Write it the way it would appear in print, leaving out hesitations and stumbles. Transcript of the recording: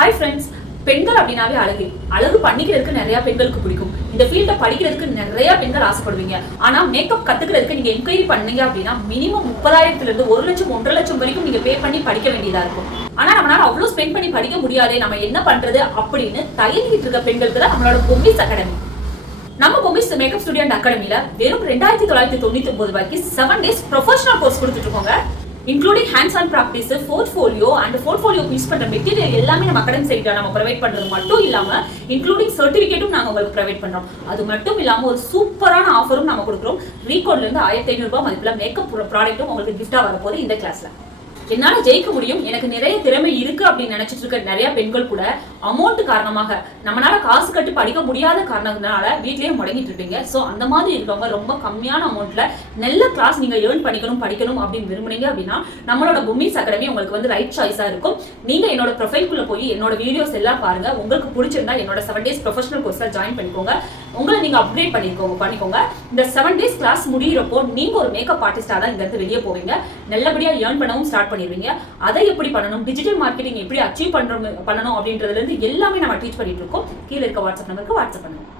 Hi friends, பெண்கள் அப்படின்னாவே அழகு அழகு பண்ணிக்கிறதுக்கு நிறைய பெண்களுக்கு பிடிக்கும். இந்த ஃபீல்ட படிக்கிறதுக்கு நிறைய பெண்கள் ஆசைப்படுவீங்க. ஆனா மேக்கப் கத்துக்கிறதுக்கு நீங்க என்கொயரி பண்ணீங்க அப்படின்னா மினிமம் 30,000 இருந்து 1 லட்சம் 1.5 லட்சம் வரைக்கும் நீங்க பே பண்ணி படிக்க வேண்டியதா இருக்கும். ஆனா நம்மளால அவ்வளவு ஸ்பெண்ட் பண்ணி படிக்க முடியாதே, நம்ம என்ன பண்றது அப்படின்னு தயங்கிட்டு இருக்க பெண்களுக்கு தான் நம்மளோட பொம்மிஸ் அகாடமி. நம்ம பொம்மிஸ் மேக்கப் ஸ்டுடியோ அண்ட் அகாடமில வெறும் 2,999 ரூபாய்க்கு 7 days ப்ரொஃபஷனல் கோர்ஸ் கொடுத்துட்டு இருக்கோங்க. Including hands on practice, portfolio and portfolio use பண்ற மெட்டீரியல் எல்லாமே நம்ம அகாடமி சைட்ல நம்ம ப்ரொவைட் பண்றது மட்டும் இல்லாம இன்க்ளூடிங் சர்டிபிகேட்டும் நாங்க உங்களுக்கு ப்ரொவைட் பண்றோம். அது மட்டும் இல்லாம ஒரு சூப்பரான ஆஃபரும் நம்ம கொடுக்குறோம். ரீகோட்ல இருந்து 1,500 ரூபாய் மதிப்புல மேக்கப் ப்ராடக்ட்டும் உங்களுக்கு கிஃப்டா வரப்போகுது இந்த கிளாஸ்ல. என்னால ஜெயிக்க முடியும், எனக்கு நிறைய திறமை இருக்கு அப்படின்னு நினைச்சிட்டு இருக்க நிறைய பெண்கள் கூட அமௌண்ட் காரணமாக நம்மளால காசு கட்டி படிக்க முடியாத காரணத்தினால வீட்லயே முடங்கிட்டு இருப்பீங்க. ஸோ அந்த மாதிரி இருக்கவங்க ரொம்ப கம்மியான அமௌண்ட்ல நல்ல கிளாஸ் நீங்க ஏர்ன் பண்ணிக்கணும் படிக்கணும் அப்படின்னு விரும்புனீங்க அப்படின்னா நம்மளோட பொம்மிஸ் அகாடமி உங்களுக்கு வந்து ரைட் சாய்ஸா இருக்கும். நீங்க என்னோட ப்ரொஃபைல்குள்ள போய் என்னோட வீடியோஸ் எல்லாம் பாருங்க. உங்களுக்கு பிடிச்சிருந்தா என்னோட 7 days ப்ரொஃபஷனல் கோர்ஸ்ல ஜாயின் பண்ணிக்கோங்க. உங்களை நீங்க அப்கிரேட் பண்ணிக்கோங்க. இந்த 7 days கிளாஸ் முடியிறப்போ நீங்க ஒரு மேக்கப் ஆர்டிஸ்டா தான் இங்க இருந்து வெளியே போவீங்க. நல்லபடியா ஏர்ன் பண்ணவும் ஸ்டார்ட் பண்ணிடுவீங்க. அதை எப்படி பண்ணணும், டிஜிட்டல் மார்க்கெட்டிங் எப்படி அச்சீவ் பண்ணணும் அப்படின்றதுல இருந்து எல்லாமே நம்ம டீச் பண்ணிட்டு இருக்கோம். கீழே இருக்க வாட்ஸ்அப் நம்பருக்கு வாட்ஸ்அப் பண்ணுங்க.